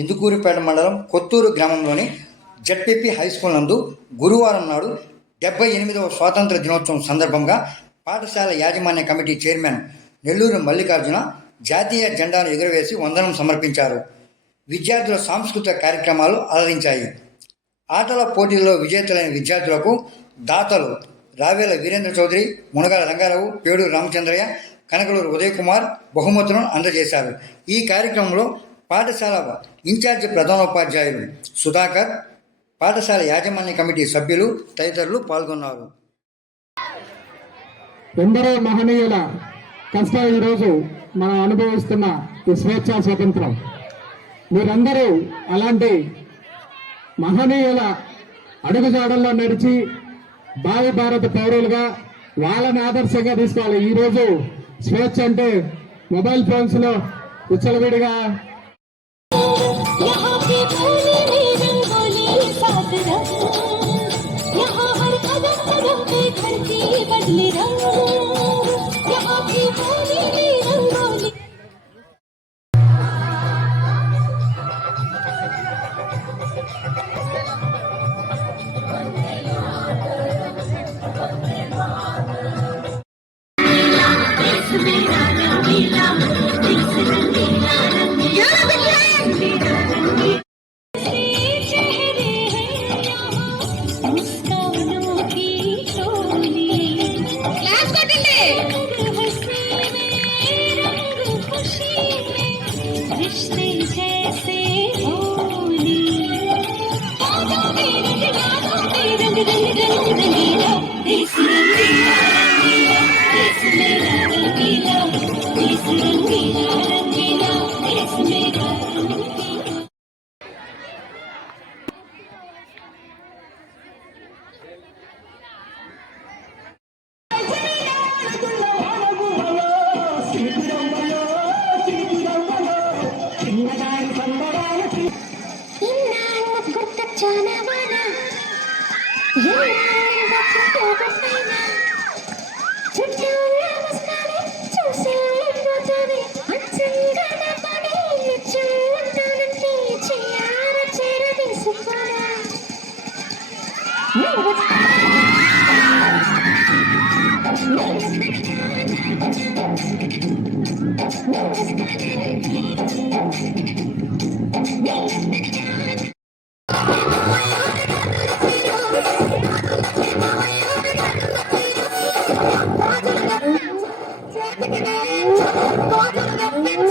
ఇందుకూరుపేట మండలం కొత్తూరు గ్రామంలోని ZPP high school నందు గురువారం నాడు 78వ స్వాతంత్ర దినోత్సవం సందర్భంగా పాఠశాల యాజమాన్య కమిటీ చైర్మన్ నెల్లూరు మల్లికార్జున జాతీయ జెండాను ఎగురవేసి వందనం సమర్పించారు. విద్యార్థుల సాంస్కృతిక కార్యక్రమాలు అలరించాయి. ఆటల పోటీల్లో విజేతలైన విద్యార్థులకు దాతలు రావేల వీరేంద్ర చౌదరి, మునగాల రంగారావు, పేడూరు రామచంద్రయ్య, కనకలూరు ఉదయ్ కుమార్ బహుమతులను అందజేశారు. ఈ కార్యక్రమంలో పాఠశాల ఇన్ఛార్జి ప్రధానోపాధ్యాయులు సుధాకర్, పాఠశాల యాజమాన్య కమిటీ సభ్యులు తదితరులు పాల్గొన్నారు. ఎందరో మహనీయుల కష్టం ఈరోజు మనం అనుభవిస్తున్న ఈ స్వేచ్ఛా స్వతంత్రం. మీరందరూ అలాంటి మహనీయుల అడుగుజాడల్లో నడిచి భావి భారత పౌరులుగా వాళ్ళని ఆదర్శంగా తీసుకోవాలి. ఈరోజు స్వేచ్ఛ అంటే మొబైల్ ఫోన్స్ లో విచ్చలవిడిగా Thank you.